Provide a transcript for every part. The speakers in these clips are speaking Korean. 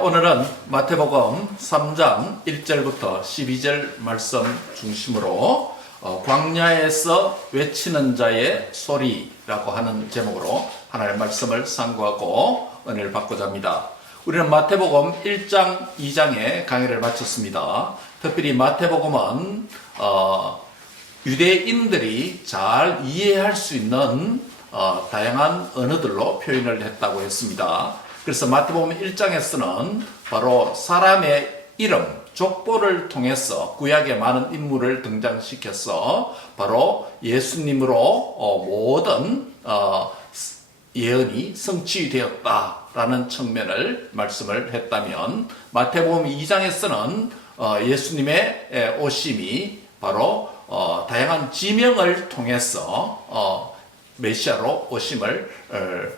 오늘은 마태복음 3장 1절부터 12절 말씀 중심으로 광야에서 외치는 자의 소리라고 하는 제목으로 하나님의 말씀을 상고하고 은혜를 받고자 합니다. 우리는 마태복음 1장, 2장의 강의를 마쳤습니다. 특별히 마태복음은 유대인들이 잘 이해할 수 있는 다양한 언어들로 표현을 했다고 했습니다. 그래서 마태복음 1장에서는 바로 사람의 이름, 족보를 통해서 구약의 많은 인물을 등장시켜서 바로 예수님으로 모든 예언이 성취되었다라는 측면을 말씀을 했다면, 마태복음 2장에서는 예수님의 오심이 바로 다양한 지명을 통해서 메시아로 오심을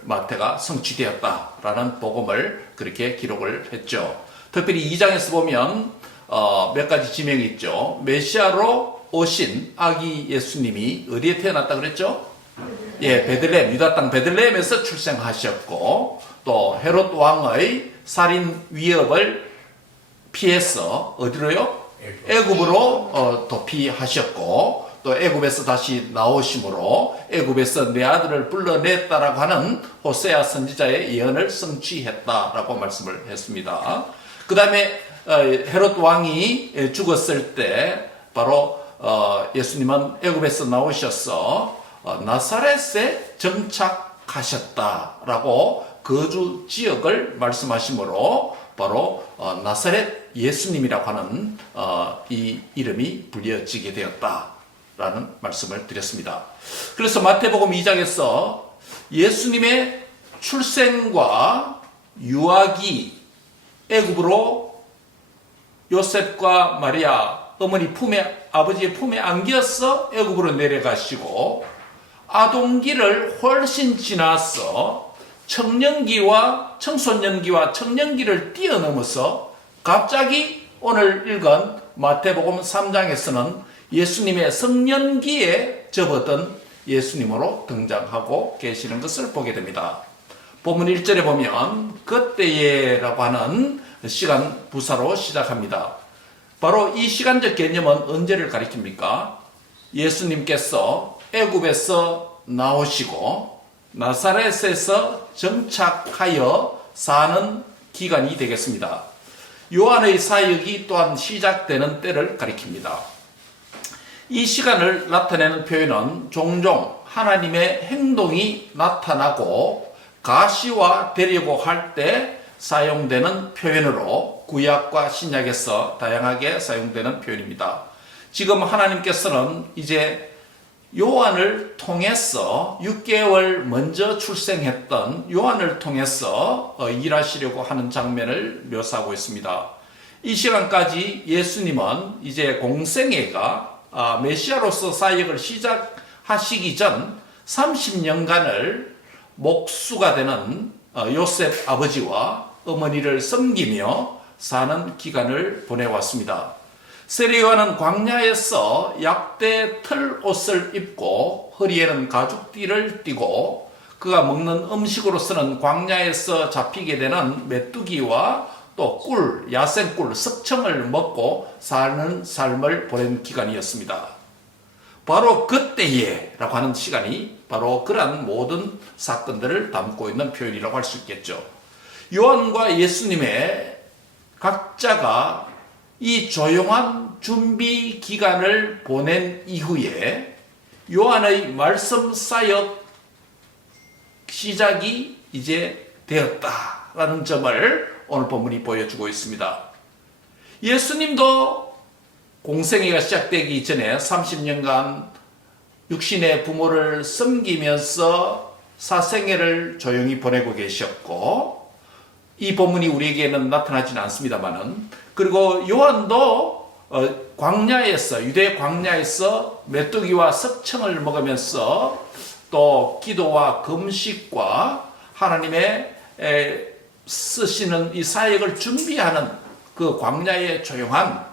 마태가 성취되었다라는 복음을 그렇게 기록을 했죠. 특별히 2장에서 보면 몇 가지 지명이 있죠. 메시아로 오신 아기 예수님이 어디에 태어났다 그랬죠? 예, 베들레헴, 유다 땅 베들레헴에서 출생하셨고, 또 헤롯 왕의 살인 위협을 피해서 어디로요? 애굽으로 도피하셨고, 또 애굽에서 다시 나오심으로 애굽에서 내 아들을 불러냈다라고 하는 호세아 선지자의 예언을 성취했다라고 말씀을 했습니다. 그 다음에 헤롯 왕이 죽었을 때 바로 예수님은 애굽에서 나오셔서 나사렛에 정착하셨다라고 거주 지역을 말씀하시므로 바로 나사렛 예수님이라고 하는 이 이름이 불려지게 되었다 라는 말씀을 드렸습니다. 그래서 마태복음 2장에서 예수님의 출생과 유아기, 애굽으로 요셉과 마리아 어머니 품에, 아버지의 품에 안겨서 애굽으로 내려가시고, 아동기를 훨씬 지나서 청년기와 청소년기와 청년기를 뛰어넘어서 갑자기 오늘 읽은 마태복음 3장에서는 예수님의 성년기에 접어든 예수님으로 등장하고 계시는 것을 보게 됩니다. 본문 1절에 보면 그때에라고 하는 시간 부사로 시작합니다. 바로 이 시간적 개념은 언제를 가리킵니까? 예수님께서 애굽에서 나오시고 나사렛에서 정착하여 사는 기간이 되겠습니다. 요한의 사역이 또한 시작되는 때를 가리킵니다. 이 시간을 나타내는 표현은 종종 하나님의 행동이 나타나고 가시화되려고 할 때 사용되는 표현으로 구약과 신약에서 다양하게 사용되는 표현입니다. 지금 하나님께서는 이제 요한을 통해서 6개월 먼저 출생했던 요한을 통해서 일하시려고 하는 장면을 묘사하고 있습니다. 이 시간까지 예수님은 이제 공생애가 메시아로서 사역을 시작하시기 전 30년간을 목수가 되는 요셉 아버지와 어머니를 섬기며 사는 기간을 보내왔습니다. 세례요한은 광야에서 약대 털 옷을 입고 허리에는 가죽띠를 띠고 그가 먹는 음식으로서는 광야에서 잡히게 되는 메뚜기와 또 꿀, 야생꿀, 석청을 먹고 사는 삶을 보낸 기간이었습니다. 바로 그때에 라고 하는 시간이 바로 그러한 모든 사건들을 담고 있는 표현이라고 할 수 있겠죠. 요한과 예수님의 각자가 이 조용한 준비 기간을 보낸 이후에 요한의 말씀 사역 시작이 이제 되었다라는 점을 오늘 본문이 보여주고 있습니다. 예수님도 공생애가 시작되기 전에 30년간 육신의 부모를 섬기면서 사생애를 조용히 보내고 계셨고, 이 본문이 우리에게는 나타나지는 않습니다만은, 그리고 요한도 광야에서, 유대 광야에서 메뚜기와 석청을 먹으면서 또 기도와 금식과 하나님의 쓰시는 이 사역을 준비하는 그 광야의 조용한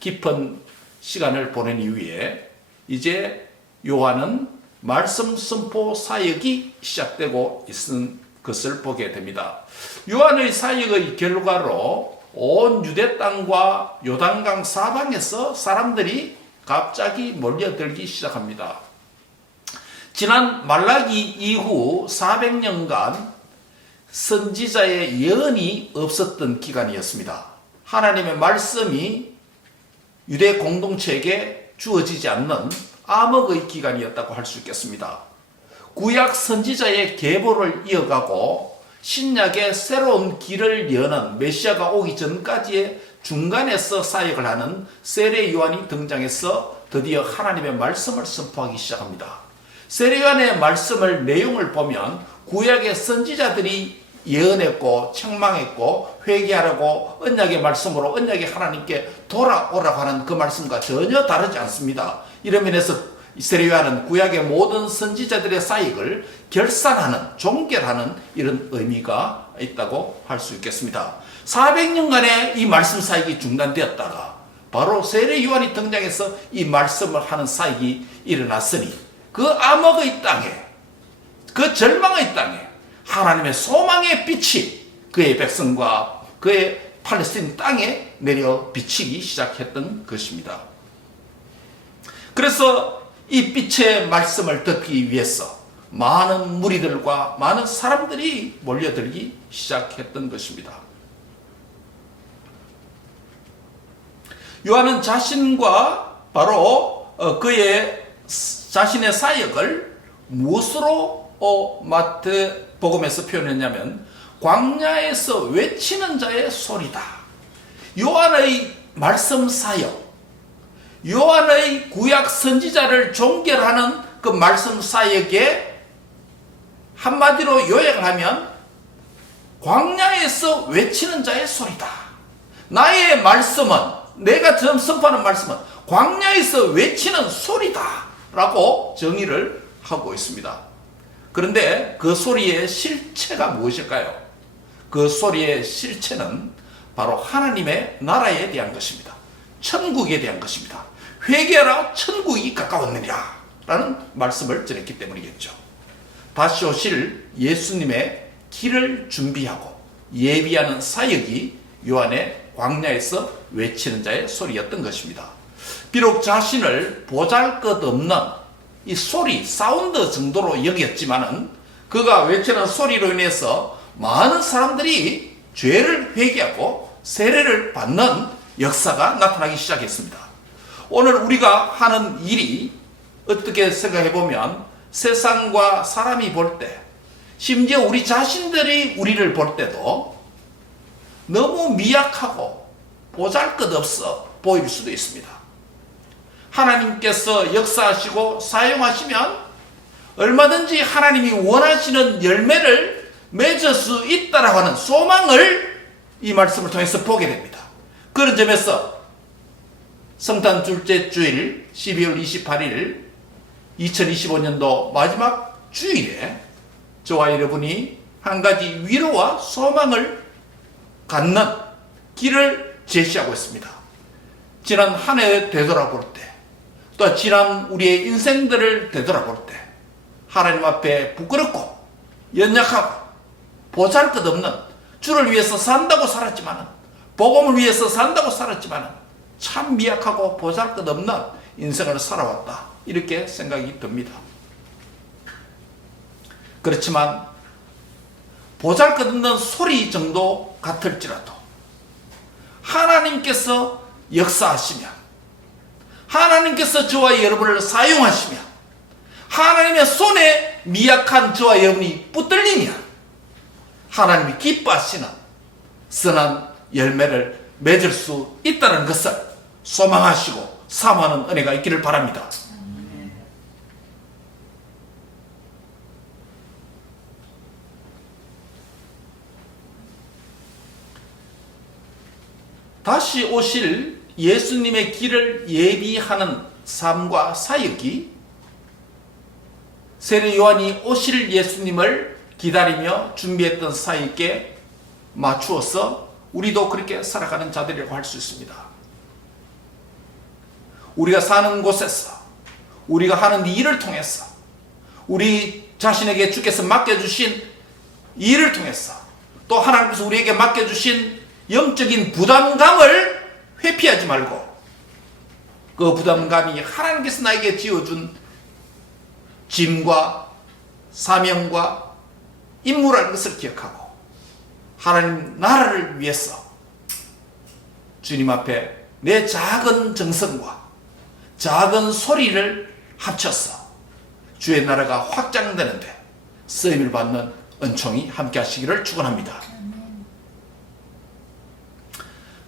깊은 시간을 보낸 이후에 이제 요한은 말씀 선포 사역이 시작되고 있는 것을 보게 됩니다. 요한의 사역의 결과로 온 유대 땅과 요단강 사방에서 사람들이 갑자기 몰려들기 시작합니다. 지난 말라기 이후 400년간 선지자의 예언이 없었던 기간이었습니다. 하나님의 말씀이 유대 공동체에게 주어지지 않는 암흑의 기간이었다고 할 수 있겠습니다. 구약 선지자의 계보를 이어가고 신약의 새로운 길을 여는 메시아가 오기 전까지의 중간에서 사역을 하는 세례 요한이 등장해서 드디어 하나님의 말씀을 선포하기 시작합니다. 세례 요한의 말씀을 내용을 보면 구약의 선지자들이 예언했고 책망했고 회개하라고 언약의 말씀으로 언약의 하나님께 돌아오라고 하는 그 말씀과 전혀 다르지 않습니다. 이런 면에서 세례 요한은 구약의 모든 선지자들의 사역을 결산하는, 종결하는 이런 의미가 있다고 할 수 있겠습니다. 400년간의 이 말씀 사역이 중단되었다가 바로 세례 요한이 등장해서 이 말씀을 하는 사역이 일어났으니 그 암흑의 땅에, 그 절망의 땅에 하나님의 소망의 빛이 그의 백성과 그의 팔레스틴 땅에 내려 비치기 시작했던 것입니다. 그래서 이 빛의 말씀을 듣기 위해서 많은 무리들과 많은 사람들이 몰려들기 시작했던 것입니다. 요한은 자신과 바로 그의 자신의 사역을 무엇으로 마태복음에서 표현했냐면 광야에서 외치는 자의 소리다. 요한의 말씀 사역, 요한의 구약 선지자를 종결하는 그 말씀 사역에 한마디로 요약하면 광야에서 외치는 자의 소리다. 나의 말씀은, 내가 지금 선포하는 말씀은 광야에서 외치는 소리다 라고 정의를 하고 있습니다. 그런데 그 소리의 실체가 무엇일까요? 그 소리의 실체는 바로 하나님의 나라에 대한 것입니다. 천국에 대한 것입니다. 회개하라, 천국이 가까웠느니라 라는 말씀을 전했기 때문이겠죠. 다시 오실 예수님의 길을 준비하고 예비하는 사역이 요한의 광야에서 외치는 자의 소리였던 것입니다. 비록 자신을 보잘것없는 이 소리, 사운드 정도로 여겼지만은 그가 외치는 소리로 인해서 많은 사람들이 죄를 회개하고 세례를 받는 역사가 나타나기 시작했습니다. 오늘 우리가 하는 일이 어떻게 생각해 보면 세상과 사람이 볼 때, 심지어 우리 자신들이 우리를 볼 때도 너무 미약하고 보잘것없어 보일 수도 있습니다. 하나님께서 역사하시고 사용하시면 얼마든지 하나님이 원하시는 열매를 맺을 수 있다라고 하는 소망을 이 말씀을 통해서 보게 됩니다. 그런 점에서 성탄 둘째 주일 12월 28일 2025년도 마지막 주일에 저와 여러분이 한 가지 위로와 소망을 갖는 길을 제시하고 있습니다. 지난 한 해 되돌아볼 때, 또 지난 우리의 인생들을 되돌아볼 때 하나님 앞에 부끄럽고 연약하고 보잘것없는, 주를 위해서 산다고 살았지만, 복음을 위해서 산다고 살았지만 참 미약하고 보잘것없는 인생을 살아왔다, 이렇게 생각이 듭니다. 그렇지만 보잘것없는 소리 정도 같을지라도 하나님께서 역사하시면, 하나님께서 저와 여러분을 사용하시면, 하나님의 손에 미약한 저와 여러분이 붙들리면 하나님이 기뻐하시는 선한 열매를 맺을 수 있다는 것을 소망하시고 사모하는 은혜가 있기를 바랍니다. 다시 오실 예수님의 길을 예비하는 삶과 사역이 세례 요한이 오실 예수님을 기다리며 준비했던 사역에 맞추어서 우리도 그렇게 살아가는 자들이라고 할 수 있습니다. 우리가 사는 곳에서, 우리가 하는 일을 통해서, 우리 자신에게 주께서 맡겨주신 일을 통해서 또 하나님께서 우리에게 맡겨주신 영적인 부담감을 회피하지 말고 그 부담감이 하나님께서 나에게 지어준 짐과 사명과 임무라는 것을 기억하고 하나님 나라를 위해서 주님 앞에 내 작은 정성과 작은 소리를 합쳐서 주의 나라가 확장되는데 쓰임을 받는 은총이 함께 하시기를 축원합니다.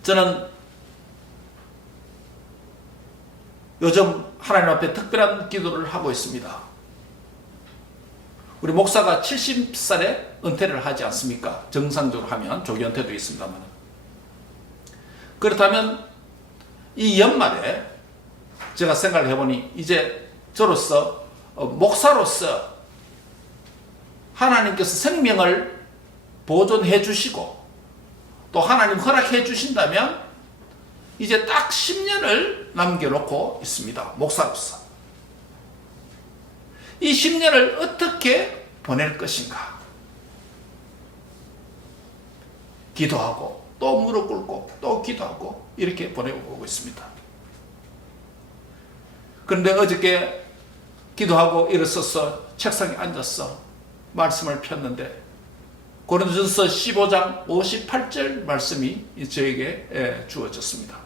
저는 요즘 하나님 앞에 특별한 기도를 하고 있습니다. 우리 목사가 70살에 은퇴를 하지 않습니까? 정상적으로 하면 조기 은퇴도 있습니다만. 그렇다면 이 연말에 제가 생각을 해보니 이제 저로서 목사로서 하나님께서 생명을 보존해 주시고 또 하나님 허락해 주신다면 이제 딱 10년을 남겨놓고 있습니다. 목사로서. 이 10년을 어떻게 보낼 것인가? 기도하고 또 무릎 꿇고 또 기도하고 이렇게 보내고 있습니다. 그런데 어저께 기도하고 일어서서 책상에 앉아서 말씀을 폈는데 고린도전서 15장 58절 말씀이 저에게 주어졌습니다.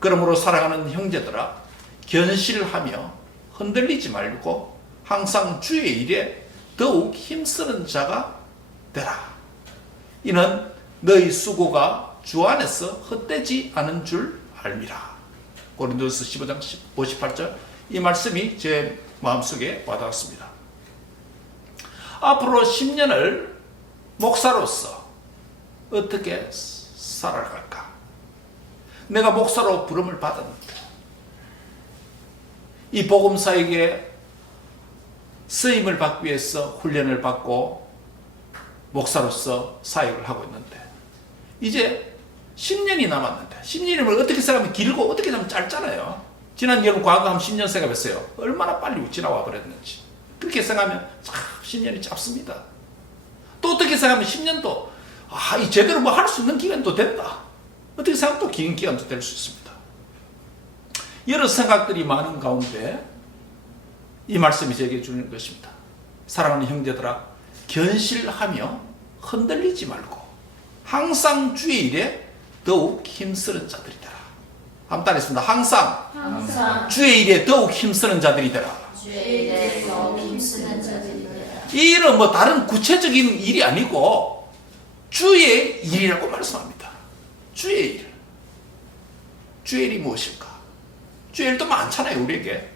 그러므로 사랑하는 형제들아 견실하며 흔들리지 말고 항상 주의 일에 더욱 힘쓰는 자가 되라. 이는 너희 수고가 주 안에서 헛되지 않은 줄 알미라. 고린도전서 15장 58절 이 말씀이 제 마음속에 와닿았습니다. 앞으로 10년을 목사로서 어떻게 살아갈까? 내가 목사로 부름을 받았는데 이 복음사에게 쓰임을 받기 위해서 훈련을 받고 목사로서 사역을 하고 있는데 이제 10년이 남았는데 10년이면 어떻게 생각하면 길고 어떻게 생각하면 짧잖아요. 지난 여름 과거 한 10년 생각해보세요. 얼마나 빨리 지나와 버렸는지. 그렇게 생각하면 참 10년이 짧습니다. 또 어떻게 생각하면 10년도 이 제대로 뭐 할 수 있는 기간도 됐다. 어떻게 생각하면 또 긴 기간도 될 수 있습니다. 여러 생각들이 많은 가운데 이 말씀이 제게 주는 것입니다. 사랑하는 형제들아 견실하며 흔들리지 말고 항상 주의 일에 더욱 힘쓰는 자들이 되라. 한번 따라했습니다. 항상 주의 일에 더욱 힘쓰는 자들이 되라. 주의 일에 더욱 힘쓰는 자들이 되라. 이 일은 뭐 다른 구체적인 일이 아니고 주의 일이라고 말씀합니다. 주의 일. 주의 일이 무엇일까? 주의 일도 많잖아요, 우리에게.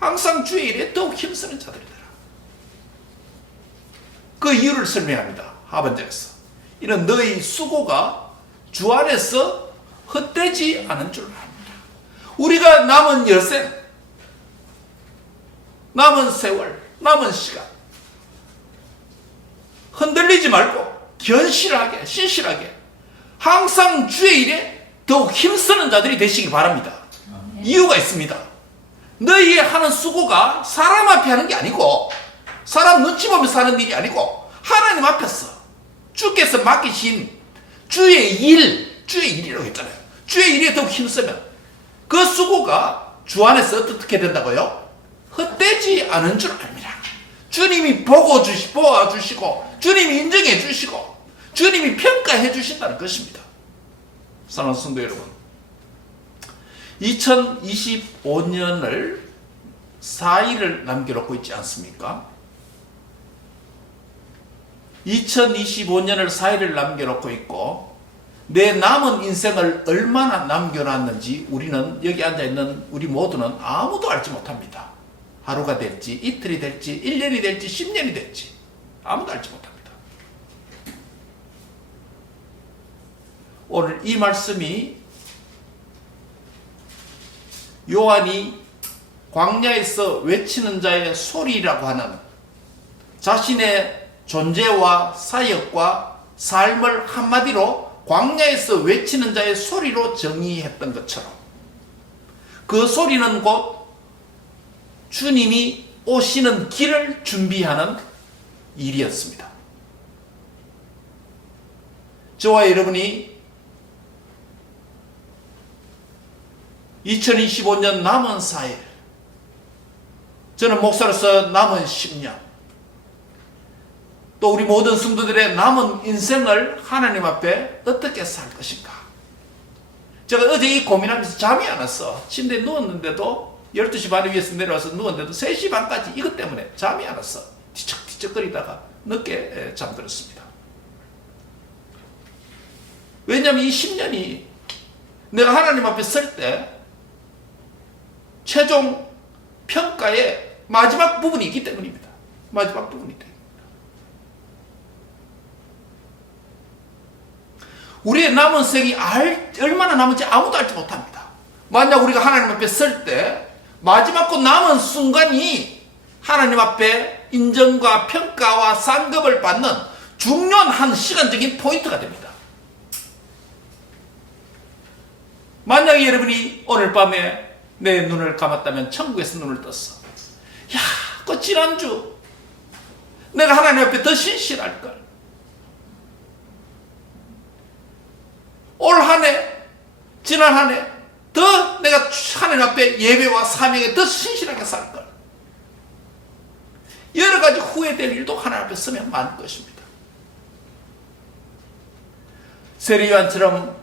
항상 주의 일에 더욱 힘쓰는 자들이 되라. 그 이유를 설명합니다. 하반절에서. 이는 너희 수고가 주 안에서 헛되지 않은 줄 압니다. 우리가 남은 여생, 남은 세월, 남은 시간 흔들리지 말고 견실하게, 신실하게 항상 주의 일에 더욱 힘쓰는 자들이 되시기 바랍니다. 이유가 있습니다. 너희의 하는 수고가 사람 앞에 하는 게 아니고 사람 눈치 보면서 하는 일이 아니고 하나님 앞에서 주께서 맡기신 주의 일이라고 했잖아요. 주의 일에 더욱 힘쓰면 그 수고가 주 안에서 어떻게 된다고요? 헛되지 않은 줄 압니다. 주님이 보아주시고 주님이 인정해 주시고 주님이 평가해 주신다는 것입니다. 사랑하는 성도 여러분, 2025년을 4일을 남겨놓고 있지 않습니까? 2025년을 4일을 남겨놓고 있고 내 남은 인생을 얼마나 남겨놨는지 우리는 여기 앉아있는 우리 모두는 아무도 알지 못합니다. 하루가 될지 이틀이 될지 1년이 될지 10년이 될지 아무도 알지 못합니다. 오늘 이 말씀이 요한이 광야에서 외치는 자의 소리라고 하는 자신의 존재와 사역과 삶을 한마디로 광야에서 외치는 자의 소리로 정의했던 것처럼 그 소리는 곧 주님이 오시는 길을 준비하는 일이었습니다. 저와 여러분이 2025년 남은 4일, 저는 목사로서 남은 10년, 또 우리 모든 성도들의 남은 인생을 하나님 앞에 어떻게 살 것인가. 제가 어제 이 고민하면서 잠이 안 왔어. 침대에 누웠는데도 12시 반에 위에서 내려와서 누웠는데도 3시 반까지 이것 때문에 잠이 안 왔어. 뒤척뒤척거리다가 늦게 잠들었습니다. 왜냐하면 이 10년이 내가 하나님 앞에 설 때 최종 평가의 마지막 부분이 있기 때문입니다. 마지막 부분이 때문입니다. 우리의 남은 생이 얼마나 남은지 아무도 알지 못합니다. 만약 우리가 하나님 앞에 설 때 마지막고 남은 순간이 하나님 앞에 인정과 평가와 상급을 받는 중요한 한 시간적인 포인트가 됩니다. 만약에 여러분이 오늘 밤에 내 눈을 감았다면 천국에서 눈을 떴어. 야, 그 지난주 내가 하나님 앞에 더 신실할걸. 올 한 해, 지난 한 해, 더 내가 하나님 앞에 예배와 사명에 더 신실하게 살걸. 여러 가지 후회될 일도 하나님 앞에 서면 많을 것입니다. 세례요한처럼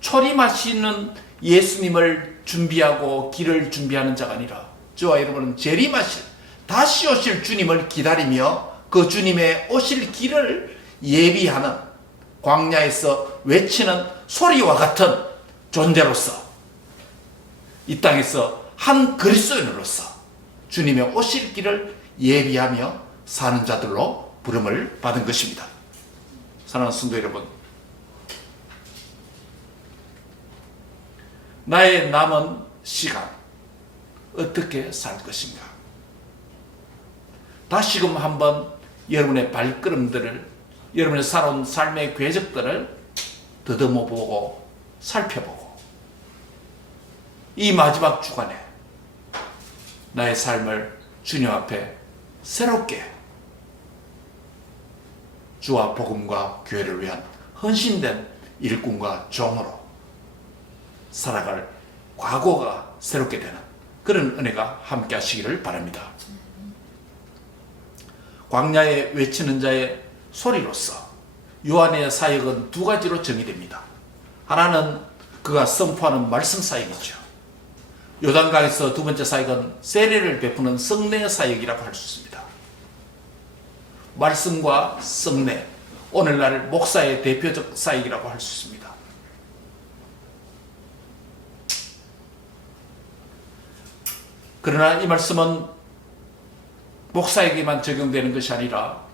초림하시는 예수님을 준비하고 길을 준비하는 자가 아니라 저와 여러분은 재림하실, 다시 오실 주님을 기다리며 그 주님의 오실 길을 예비하는 광야에서 외치는 소리와 같은 존재로서 이 땅에서 한 그리스도인으로서 주님의 오실 길을 예비하며 사는 자들로 부름을 받은 것입니다. 사랑하는 성도 여러분, 나의 남은 시간 어떻게 살 것인가? 다시금 한번 여러분의 발걸음들을, 여러분의 살아온 삶의 궤적들을 더듬어 보고 살펴보고 이 마지막 주간에 나의 삶을 주님 앞에 새롭게 주와 복음과 교회를 위한 헌신된 일꾼과 종으로 살아갈 과거가 새롭게 되는 그런 은혜가 함께 하시기를 바랍니다. 광야에 외치는 자의 소리로서 요한의 사역은 두 가지로 정의됩니다. 하나는 그가 선포하는 말씀 사역이죠. 요단강에서 두 번째 사역은 세례를 베푸는 성례 사역이라고 할 수 있습니다. 말씀과 성례, 오늘날 목사의 대표적 사역이라고 할 수 있습니다. 그러나 이 말씀은 목사에게만 적용되는 것이 아니라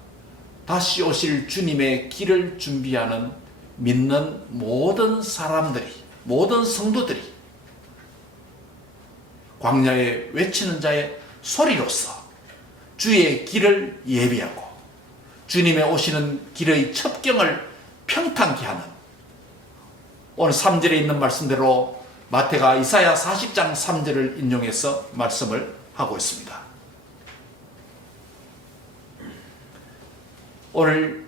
다시 오실 주님의 길을 준비하는 믿는 모든 사람들이, 모든 성도들이 광야에 외치는 자의 소리로서 주의 길을 예비하고 주님의 오시는 길의 첩경을 평탄케 하는, 오늘 3절에 있는 말씀대로 마태가 이사야 40장 3절을 인용해서 말씀을 하고 있습니다. 오늘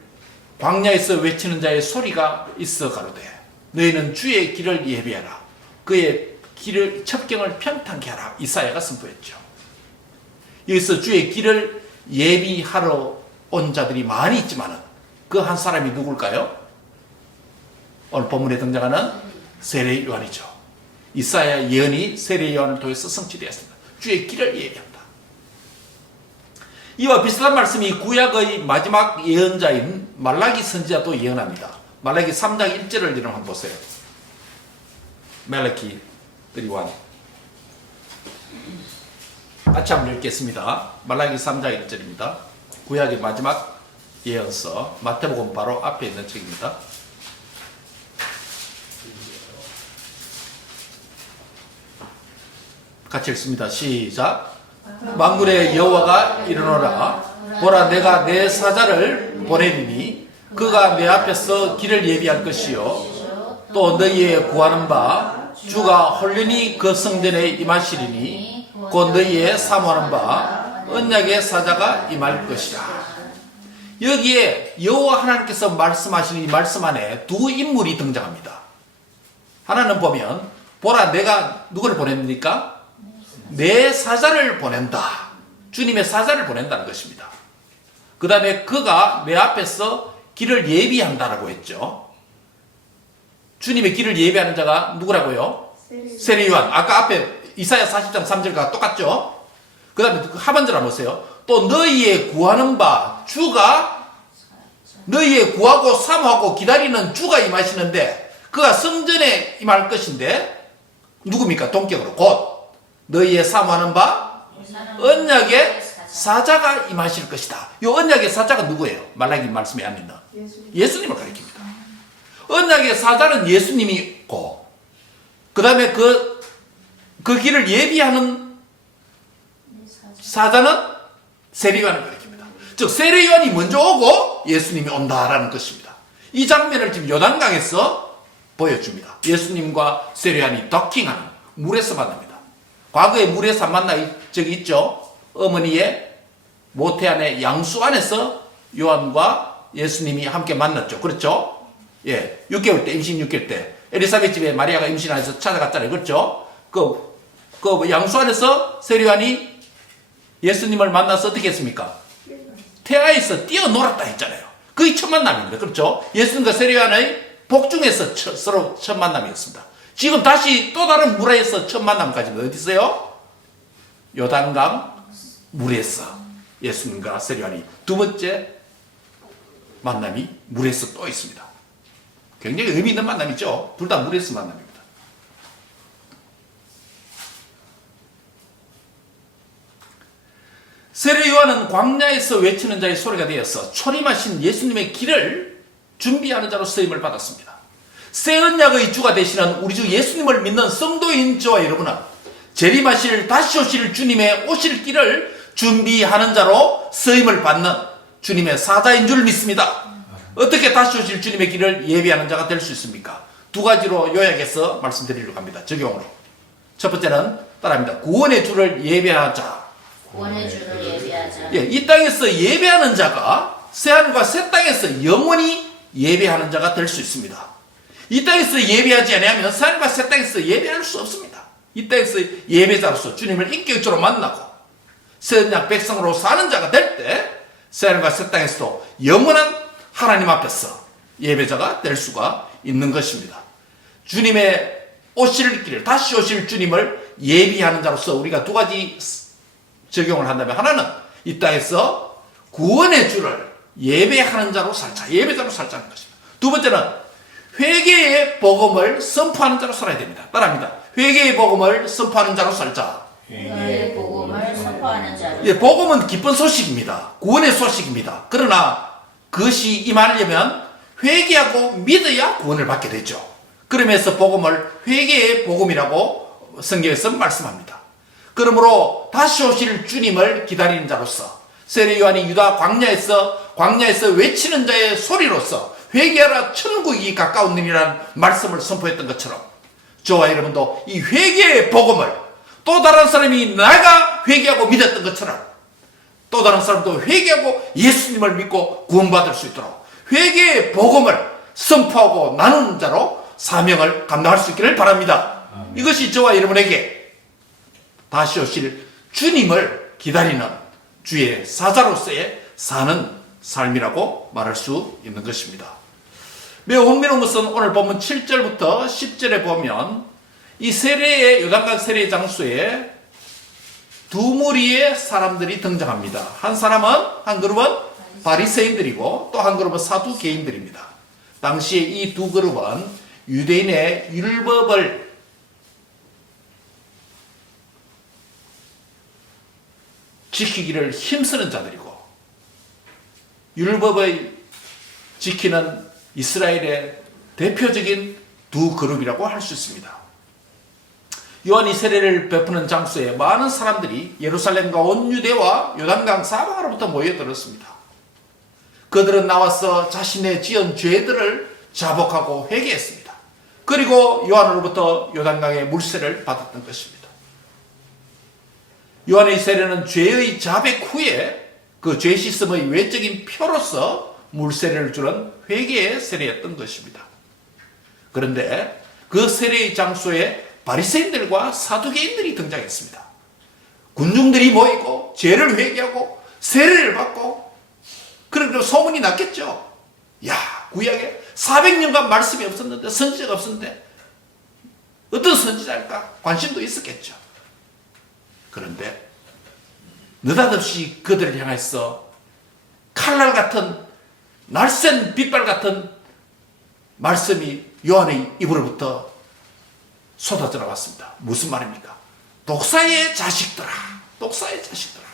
광야에서 외치는 자의 소리가 있어 가로되 너희는 주의 길을 예비하라, 그의 길을 첩경을 평탄케 하라, 이사야가 선포했죠. 여기서 주의 길을 예비하러 온 자들이 많이 있지만은 그 한 사람이 누굴까요? 오늘 본문에 등장하는 세례 요한이죠. 이사야 예언이 세례 요한을 통해서 성취되었습니다. 주의 길을 예비한다. 이와 비슷한 말씀이 구약의 마지막 예언자인 말라기 선지자도 예언합니다. 말라기 3장 1절을 여러분 한번 보세요. 말라기 31. 같이 한번 읽겠습니다. 말라기 3장 1절입니다. 구약의 마지막 예언서, 마태복음 바로 앞에 있는 책입니다. 같이 읽습니다. 시작. 만군의 여호와가 이르노라, 보라 내가 내 사자를 보내리니 그가 내 앞에서 길을 예비할 것이요 또 너희의 구하는 바 주가 홀륜히 그 성전에 임하시리니 곧 너희의 사모하는 바 언약의 사자가 임할 것이라. 여기에 여호와 하나님께서 말씀하시는 이 말씀 안에 두 인물이 등장합니다. 하나는 보면 보라 내가 누구를 보냅니까? 내 사자를 보낸다. 주님의 사자를 보낸다는 것입니다. 그 다음에 그가 내 앞에서 길을 예비한다라고 했죠. 주님의 길을 예비하는 자가 누구라고요? 세례요한. 아까 앞에 이사야 40장 3절과 똑같죠? 그 다음에 하반절 한번 보세요. 또 너희의 구하는 바 주가 너희의 구하고 사모하고 기다리는 주가 임하시는데 그가 성전에 임할 것인데 누굽니까? 동격으로 곧 너희의 사모하는 바 언약의 사자가 임하실 것이다. 이 언약의 사자가 누구예요? 말라기 말씀에 안 있는 예수님을 가리킵니다. 언약의 사자는 예수님이고 그 다음에 그 길을 예비하는 사자는 세례요한을 가리킵니다. 즉 세례요한이 먼저 오고 예수님이 온다라는 것입니다. 이 장면을 지금 요단강에서 보여줍니다. 예수님과 세례요한이 더킹하는 물에서 만납니다. 과거에 물에서 만난 적이 있죠. 어머니의 모태 안에 양수 안에서 요한과 예수님이 함께 만났죠. 그렇죠? 예, 6개월 때 임신 6개월 때 엘리사벳 집에 마리아가 임신해서 찾아갔잖아요. 그렇죠? 그 양수 안에서 세례요한이 예수님을 만나서 어떻게 했습니까? 태아에서 뛰어놀았다 했잖아요. 그게 첫 만남입니다. 그렇죠? 예수님과 세례요한의 복중에서 서로 첫 만남이었습니다. 지금 다시 또 다른 물에서 첫 만남까지는 어디 있어요? 요단강 물에서 예수님과 세례요한이 두 번째 만남이 물에서 또 있습니다. 굉장히 의미 있는 만남이죠. 둘 다 물에서 만남입니다. 세례요한은 광야에서 외치는 자의 소리가 되어서 초림하신 예수님의 길을 준비하는 자로 쓰임을 받았습니다. 새 언약의 주가 되시는 우리 주 예수님을 믿는 성도인 저와 여러분은 재림하실 다시 오실 주님의 오실 길을 준비하는 자로 쓰임을 받는 주님의 사자인 줄 믿습니다. 어떻게 다시 오실 주님의 길을 예비하는 자가 될 수 있습니까? 두 가지로 요약해서 말씀드리려고 합니다. 적용으로. 첫 번째는 따라합니다. 구원의 주를 예배하자. 구원의 주를 예비하자. 예, 이 땅에서 예배하는 자가 새하늘과 새 땅에서 영원히 예배하는 자가 될 수 있습니다. 이 땅에서 예배하지 않으면 새하늘과 새 땅에서 예배할 수 없습니다. 이 땅에서 예배자로서 주님을 인격적으로 만나고 새 언약 백성으로 사는 자가 될 때 새하늘과 새 땅에서도 영원한 하나님 앞에서 예배자가 될 수가 있는 것입니다. 주님의 오실 길을 다시 오실 주님을 예비하는 자로서 우리가 두 가지 적용을 한다면 하나는 이 땅에서 구원의 주를 예배하는 자로 살자. 예배자로 살자는 것입니다. 두 번째는 회개의 복음을 선포하는 자로 살아야 됩니다. 따라합니다. 회개의 복음을 선포하는 자로 살자. 회개의 복음을 선포하는 자로. 예, 복음은 기쁜 소식입니다. 구원의 소식입니다. 그러나 그것이 임하려면 회개하고 믿어야 구원을 받게 되죠. 그러면서 복음을 회개의 복음이라고 성경에서 말씀합니다. 그러므로 다시 오실 주님을 기다리는 자로서 세례요한이 유다 광야에서 외치는 자의 소리로서 회개하라 천국이 가까운 일이라는 말씀을 선포했던 것처럼 저와 여러분도 이 회개의 복음을 또 다른 사람이 내가 회개하고 믿었던 것처럼 또 다른 사람도 회개하고 예수님을 믿고 구원받을 수 있도록 회개의 복음을 선포하고 나누는 자로 사명을 감당할 수 있기를 바랍니다. 이것이 저와 여러분에게 다시 오실 주님을 기다리는 주의 사자로서의 사는 삶이라고 말할 수 있는 것입니다. 매우 흥미로운 것은 오늘 본문 7절부터 10절에 보면 이 세례의 요단강 세례의 장소에 두 무리의 사람들이 등장합니다. 한 그룹은 바리새인들이고 또 한 그룹은 사두개인들입니다. 당시에 이 두 그룹은 유대인의 율법을 지키기를 힘쓰는 자들이고 율법을 지키는 이스라엘의 대표적인 두 그룹이라고 할 수 있습니다. 요한이 세례를 베푸는 장소에 많은 사람들이 예루살렘과 온 유대와 요단강 사방으로부터 모여들었습니다. 그들은 나와서 자신의 지은 죄들을 자복하고 회개했습니다. 그리고 요한으로부터 요단강의 물세를 받았던 것입니다. 요한의 세례는 죄의 자백 후에 그 죄 씻음의 외적인 표로서 물세례를 주는 회개의 세례였던 것입니다. 그런데 그 세례의 장소에 바리새인들과 사두개인들이 등장했습니다. 군중들이 모이고 죄를 회개하고 세례를 받고 그러니까 소문이 났겠죠. 야, 구약에 400년간 말씀이 없었는데 선지자가 없었는데 어떤 선지자일까 관심도 있었겠죠. 그런데 느닷없이 그들을 향해서 칼날 같은 날쌘 빛발 같은 말씀이 요한의 입으로부터 쏟아져 나왔습니다. 무슨 말입니까? 독사의 자식들아, 독사의 자식들아.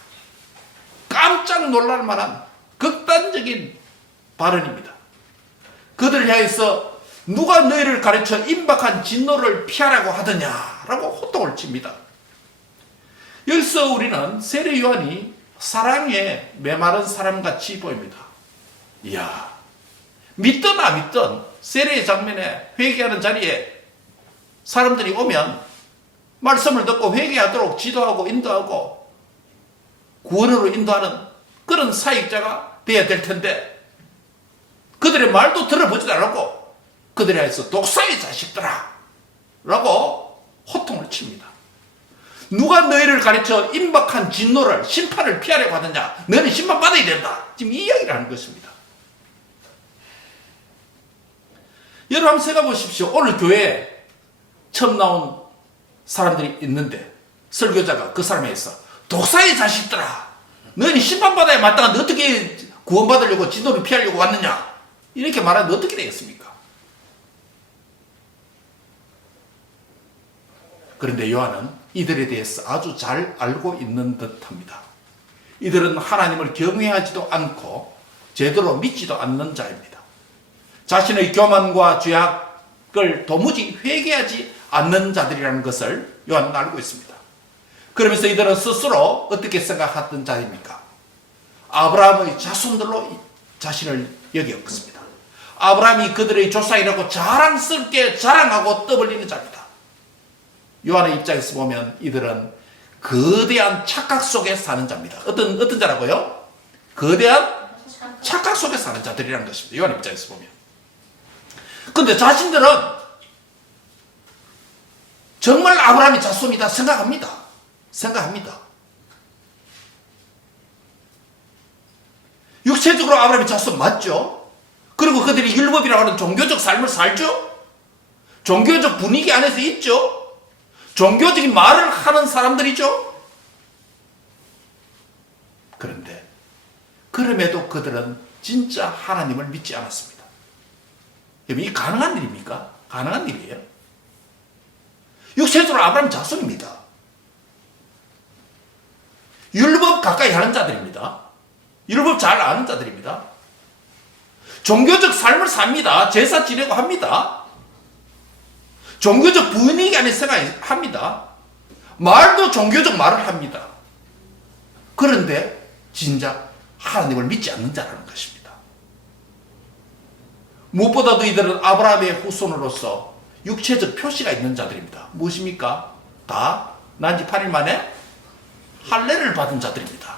깜짝 놀랄 만한 극단적인 발언입니다. 그들을 향해서 누가 너희를 가르쳐 임박한 진노를 피하라고 하더냐라고 호통을 칩니다. 여기서 우리는 세례 요한이 사랑에 메마른 사람같이 보입니다. 이야, 믿든 안 믿든 세례의 장면에 회개하는 자리에 사람들이 오면 말씀을 듣고 회개하도록 지도하고 인도하고 구원으로 인도하는 그런 사역자가 되어야 될 텐데 그들의 말도 들어보지도 않고 그들에 대해서 독사의 자식들아 라고 호통을 칩니다. 누가 너희를 가르쳐 임박한 진노를 심판을 피하려고 하느냐, 너희는 심판받아야 된다, 지금 이 이야기를 하는 것입니다. 여러분 한번 생각해 보십시오. 오늘 교회에 처음 나온 사람들이 있는데 설교자가 그 사람에게서 독사의 자식들아, 너희는 심판받아야 마땅한데 어떻게 구원받으려고 진노를 피하려고 왔느냐, 이렇게 말하면 어떻게 되겠습니까? 그런데 요한은 이들에 대해서 아주 잘 알고 있는 듯합니다. 이들은 하나님을 경외하지도 않고 제대로 믿지도 않는 자입니다. 자신의 교만과 죄악을 도무지 회개하지 않는 자들이라는 것을 요한은 알고 있습니다. 그러면서 이들은 스스로 어떻게 생각했던 자입니까? 아브라함의 자손들로 자신을 여겼습니다. 아브라함이 그들의 조상이라고 자랑스럽게 자랑하고 떠벌리는 자입니다. 요한의 입장에서 보면 이들은 거대한 착각 속에 사는 자입니다. 어떤 자라고요? 거대한 착각 속에 사는 자들이라는 것입니다. 요한의 입장에서 보면. 근데 자신들은 정말 아브라함의 자손이다 생각합니다. 육체적으로 아브라함의 자손 맞죠? 그리고 그들이 율법이라고 하는 종교적 삶을 살죠? 종교적 분위기 안에서 있죠? 종교적인 말을 하는 사람들이죠? 그런데 그럼에도 그들은 진짜 하나님을 믿지 않았습니다. 여러분, 이 가능한 일입니까? 가능한 일이에요. 육체적으로 아브라함 자손입니다. 율법 가까이 하는 자들입니다. 율법 잘 아는 자들입니다. 종교적 삶을 삽니다. 제사 지내고 합니다. 종교적 분위기 안에 생각합니다. 말도 종교적 말을 합니다. 그런데 진작 하나님을 믿지 않는 자라는 것입니다. 무엇보다도 이들은 아브라함의 후손으로서 육체적 표시가 있는 자들입니다. 무엇입니까? 다 난지 8일 만에 할례를 받은 자들입니다.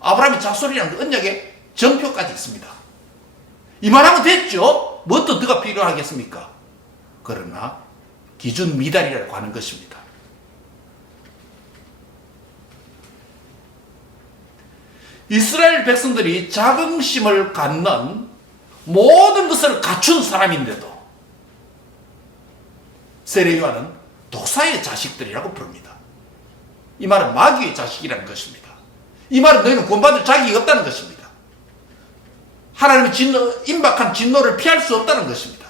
아브라함의 자손이라는 언약의 정표까지 있습니다. 이만하면 됐죠? 뭣도 더가 필요하겠습니까? 그러나 기준 미달이라고 하는 것입니다. 이스라엘 백성들이 자긍심을 갖는 모든 것을 갖춘 사람인데도 세례 요한은 독사의 자식들이라고 부릅니다. 이 말은 마귀의 자식이라는 것입니다. 이 말은 너희는 구원받을 자격이 없다는 것입니다. 하나님의 임박한 진노를 피할 수 없다는 것입니다.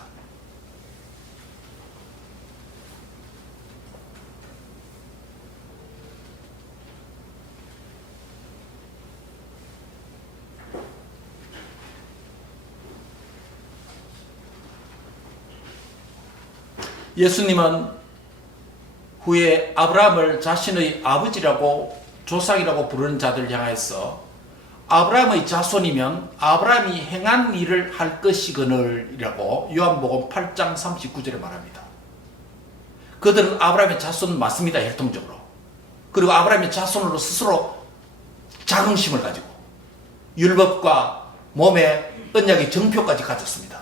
예수님은 후에 아브라함을 자신의 아버지라고 조상이라고 부르는 자들 향해서 아브라함의 자손이면 아브라함이 행한 일을 할 것이거늘이라고 요한복음 8장 39절에 말합니다. 그들은 아브라함의 자손 맞습니다. 혈통적으로. 그리고 아브라함의 자손으로 스스로 자긍심을 가지고 율법과 몸에 언약의 정표까지 가졌습니다.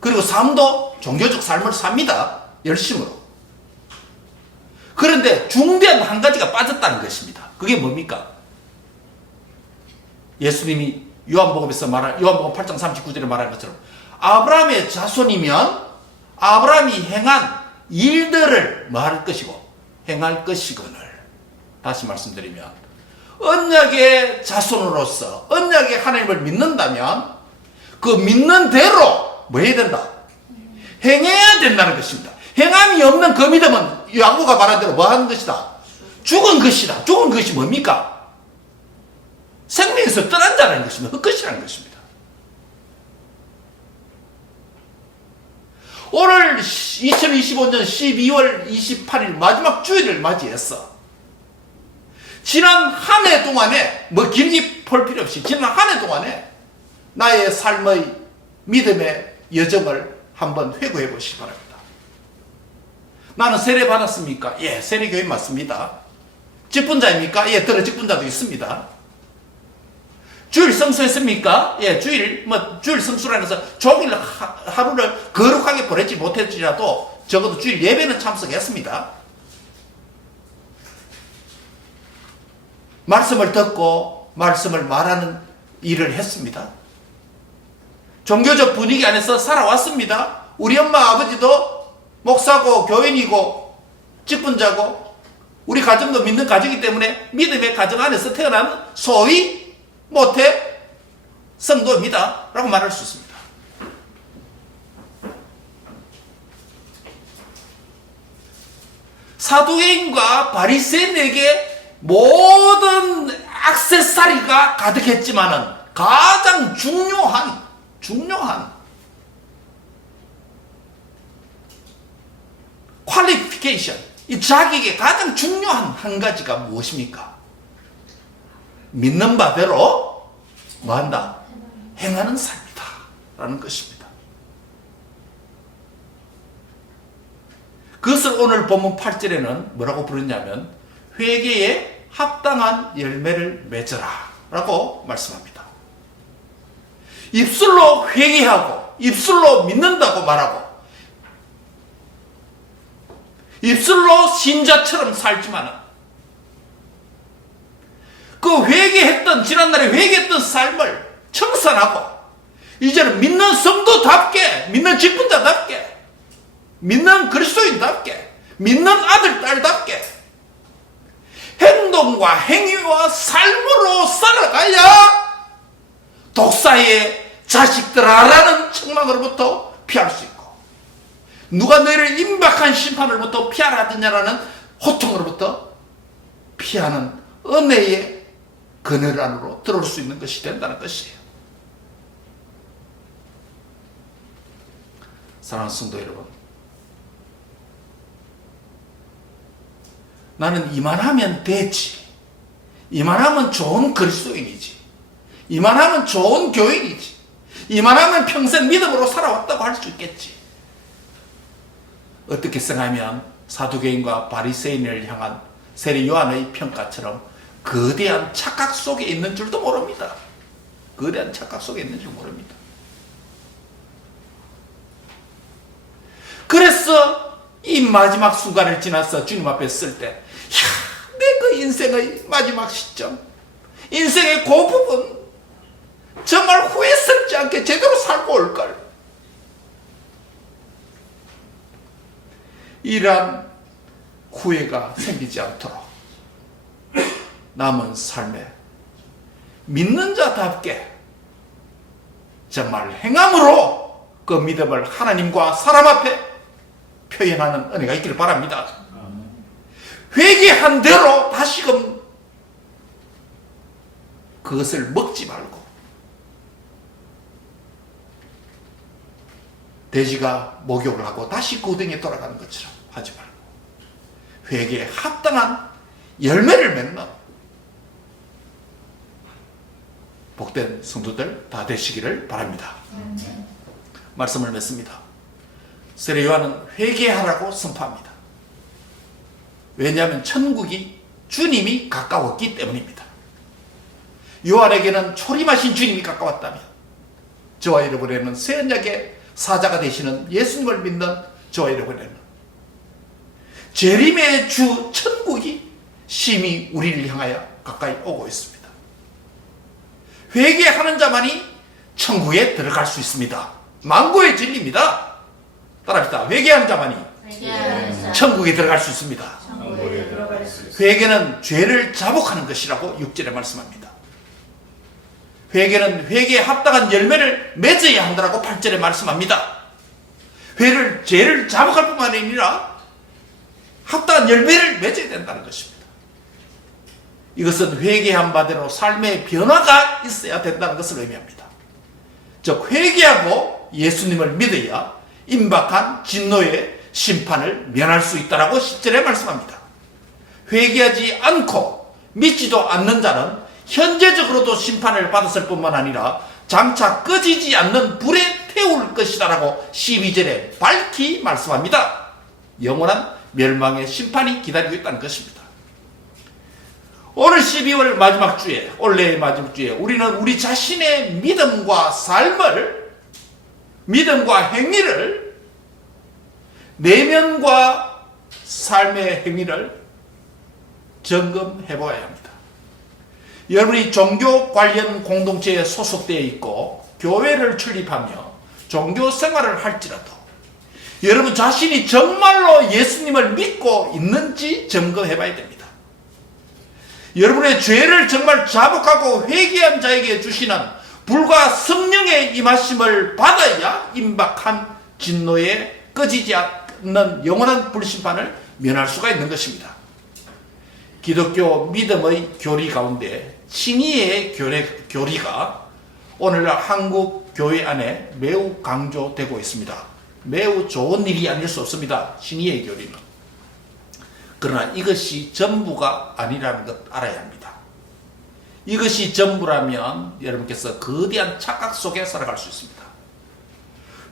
그리고 삶도 종교적 삶을 삽니다. 열심으로. 그런데 중대한 한 가지가 빠졌다는 것입니다. 그게 뭡니까? 예수님이 요한복음 8장 39절에 말한 것처럼 아브라함의 자손이면 아브라함이 행한 일들을 말할 것이고 행할 것이거늘. 다시 말씀드리면 언약의 자손으로서 언약의 하나님을 믿는다면 그 믿는 대로 뭐 해야 된다? 행해야 된다는 것입니다. 행함이 없는 그 믿음은 야고보가 말한 대로 뭐 하는 것이다? 죽은 것이다. 죽은 것이 뭡니까? 생명에서 떠난 자라는 것입니다. 헛것이라는 것입니다. 오늘 2025년 12월 28일 마지막 주일을 맞이해서 지난 한 해 동안에 뭐 길게 볼 필요 없이 지난 한 해 동안에 나의 삶의 믿음의 여정을 한번 회고해 보시기 바랍니다. 나는 세례 받았습니까? 예, 세례교회 맞습니다. 직분자입니까? 예, 들어 직분자도 있습니다. 주일 성수했습니까? 예, 주일 성수라 해서 종일 하루를 거룩하게 보내지 못했지라도 적어도 주일 예배는 참석했습니다. 말씀을 듣고 말씀을 말하는 일을 했습니다. 종교적 분위기 안에서 살아왔습니다. 우리 엄마 아버지도 목사고 교인이고 직분자고 우리 가정도 믿는 가정이기 때문에 믿음의 가정 안에서 태어난 소위 모태 성도입니다 라고 말할 수 있습니다. 사두개인과 바리새인에게 모든 액세서리가 가득했지만은 가장 중요한 퀄리피케이션, 이 자기에게 가장 중요한 한 가지가 무엇입니까? 믿는 바대로 뭐한다? 행하는 삶이다 라는 것입니다. 그것을 오늘 본문 8절에는 뭐라고 부르냐면 회개에 합당한 열매를 맺어라 라고 말씀합니다. 입술로 회개하고 입술로 믿는다고 말하고 입술로 신자처럼 살지만 그 회개했던 지난날에 회개했던 삶을 청산하고 이제는 믿는 성도답게 믿는 직분자답게 믿는 그리스도인답게 믿는 아들 딸답게 행동과 행위와 삶으로 살아가야 독사의 자식들아라는 책망으로부터 피할 수 있고 누가 너희를 임박한 심판으로부터 피하라 하느냐라는 호통으로부터 피하는 은혜의 그늘 안으로 들어올 수 있는 것이 된다는 것이에요. 사랑하는 성도 여러분, 나는 이만하면 되지, 이만하면 좋은 그리스도인이지, 이만하면 좋은 교인이지, 이만하면 평생 믿음으로 살아왔다고 할 수 있겠지. 어떻게 생각하면 사두개인과 바리새인을 향한 세례 요한의 평가처럼 거대한 착각 속에 있는 줄도 모릅니다. 거대한 착각 속에 있는 줄 모릅니다. 그래서 이 마지막 순간을 지나서 주님 앞에 쓸 때, 내 그 인생의 마지막 시점, 인생의 그 부분, 정말 후회스럽지 않게 제대로 살고 올걸. 이러한 후회가 생기지 않도록 남은 삶에 믿는 자답게 정말 행함으로 그 믿음을 하나님과 사람 앞에 표현하는 은혜가 있기를 바랍니다. 회개한 대로 다시금 그것을 먹지 말고 돼지가 목욕을 하고 다시 고등에 돌아가는 것처럼 하지 말고 회개에 합당한 열매를 맺는 복된 성도들 다 되시기를 바랍니다. 말씀을 맺습니다. 세례 요한은 회개하라고 선포합니다. 왜냐하면 천국이 주님이 가까웠기 때문입니다. 요한에게는 초림하신 주님이 가까웠다면 저와 여러분에게는 새 언약의 사자가 되시는 예수님을 믿는 저와 여러분에게는 재림의 주 천국이 심히 우리를 향하여 가까이 오고 있습니다. 회개하는 자만이 천국에 들어갈 수 있습니다. 만고의 진리입니다. 따라합시다. 회개하는 자만이 회개하는 자 천국에 들어갈 수 있습니다. 천국에 들어갈 수 있습니다. 회개는 죄를 자복하는 것이라고 6절에 말씀합니다. 회개는 회개에 합당한 열매를 맺어야 한다고 8절에 말씀합니다. 죄를 자복할 뿐만 아니라 합당한 열매를 맺어야 된다는 것입니다. 이것은 회개한 바대로 삶의 변화가 있어야 된다는 것을 의미합니다. 즉 회개하고 예수님을 믿어야 임박한 진노의 심판을 면할 수 있다라고 10절에 말씀합니다. 회개하지 않고 믿지도 않는 자는 현재적으로도 심판을 받았을 뿐만 아니라 장차 꺼지지 않는 불에 태울 것이다라고 12절에 밝히 말씀합니다. 영원한 멸망의 심판이 기다리고 있다는 것입니다. 오늘 12월 마지막 주에, 올해의 마지막 주에 우리는 우리 자신의 믿음과 삶을, 믿음과 행위를, 내면과 삶의 행위를 점검해 보아야 합니다. 여러분이 종교 관련 공동체에 소속되어 있고 교회를 출입하며 종교 생활을 할지라도 여러분 자신이 정말로 예수님을 믿고 있는지 점검해 봐야 됩니다. 여러분의 죄를 정말 자복하고 회개한 자에게 주시는 불과 성령의 임하심을 받아야 임박한 진노에 꺼지지 않는 영원한 불심판을 면할 수가 있는 것입니다. 기독교 믿음의 교리 가운데 칭의의 교리가 오늘날 한국 교회 안에 매우 강조되고 있습니다. 매우 좋은 일이 아닐 수 없습니다. 칭의의 교리는. 그러나 이것이 전부가 아니라는 것 알아야 합니다. 이것이 전부라면 여러분께서 거대한 착각 속에 살아갈 수 있습니다.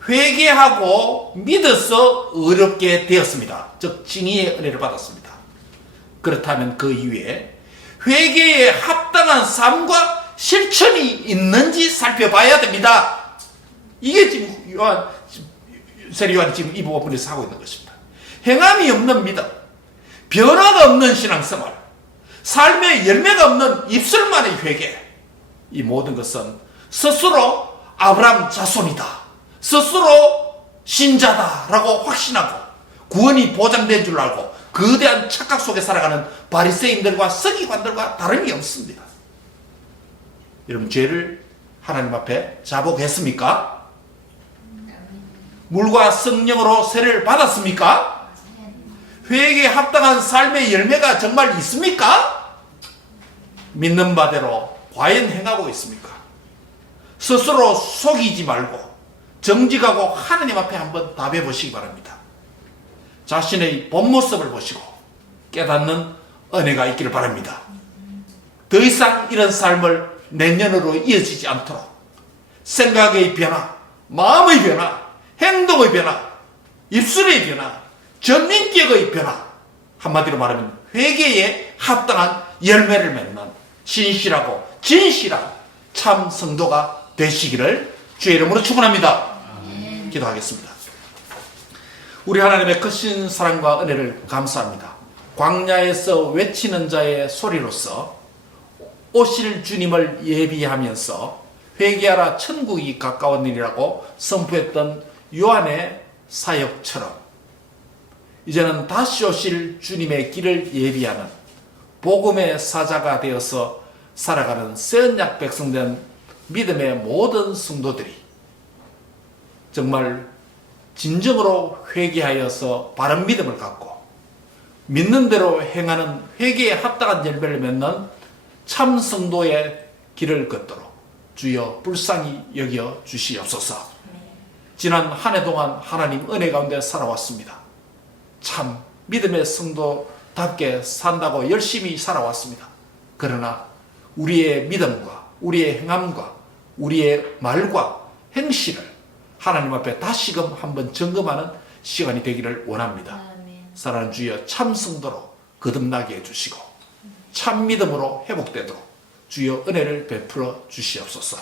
회개하고 믿어서 의롭게 되었습니다. 즉 칭의의 은혜를 받았습니다. 그렇다면 그 이후에 회개에 합당한 삶과 실천이 있는지 살펴봐야 됩니다. 이게 지금 세례 요한이 지금 이 부분에서 하고 있는 것입니다. 행함이 없는 믿음, 변화가 없는 신앙생활, 삶의 열매가 없는 입술만의 회개, 이 모든 것은 스스로 아브라함 자손이다, 스스로 신자다라고 확신하고 구원이 보장된 줄 알고 거대한 착각 속에 살아가는 바리새인들과 서기관들과 다름이 없습니다. 여러분 죄를 하나님 앞에 자복했습니까? 물과 성령으로 세례를 받았습니까? 회개에 합당한 삶의 열매가 정말 있습니까? 믿는 바대로 과연 행하고 있습니까? 스스로 속이지 말고 정직하고 하나님 앞에 한번 답해 보시기 바랍니다. 자신의 본 모습을 보시고 깨닫는 은혜가 있기를 바랍니다. 더 이상 이런 삶을 내년으로 이어지지 않도록 생각의 변화, 마음의 변화, 행동의 변화, 입술의 변화, 전인격의 변화, 한마디로 말하면 회개에 합당한 열매를 맺는 신실하고 진실한 참 성도가 되시기를 주의 이름으로 축원합니다. 기도하겠습니다. 우리 하나님의 크신 사랑과 은혜를 감사합니다. 광야에서 외치는 자의 소리로서 오실 주님을 예비하면서 회개하라 천국이 가까운 일이라고 선포했던 요한의 사역처럼 이제는 다시 오실 주님의 길을 예비하는 복음의 사자가 되어서 살아가는 새 언약 백성된 믿음의 모든 성도들이 정말 진정으로 회개하여서 바른 믿음을 갖고 믿는 대로 행하는 회개에 합당한 열매를 맺는 참 성도의 길을 걷도록 주여 불쌍히 여겨 주시옵소서. 지난 한 해 동안 하나님 은혜 가운데 살아왔습니다. 참 믿음의 성도답게 산다고 열심히 살아왔습니다. 그러나 우리의 믿음과 우리의 행함과 우리의 말과 행실을 하나님 앞에 다시금 한번 점검하는 시간이 되기를 원합니다. 사랑하는 주여 참 성도로 거듭나게 해주시고 참 믿음으로 회복되도록 주여 은혜를 베풀어 주시옵소서.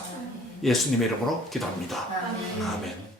예수님의 이름으로 기도합니다. 아멘.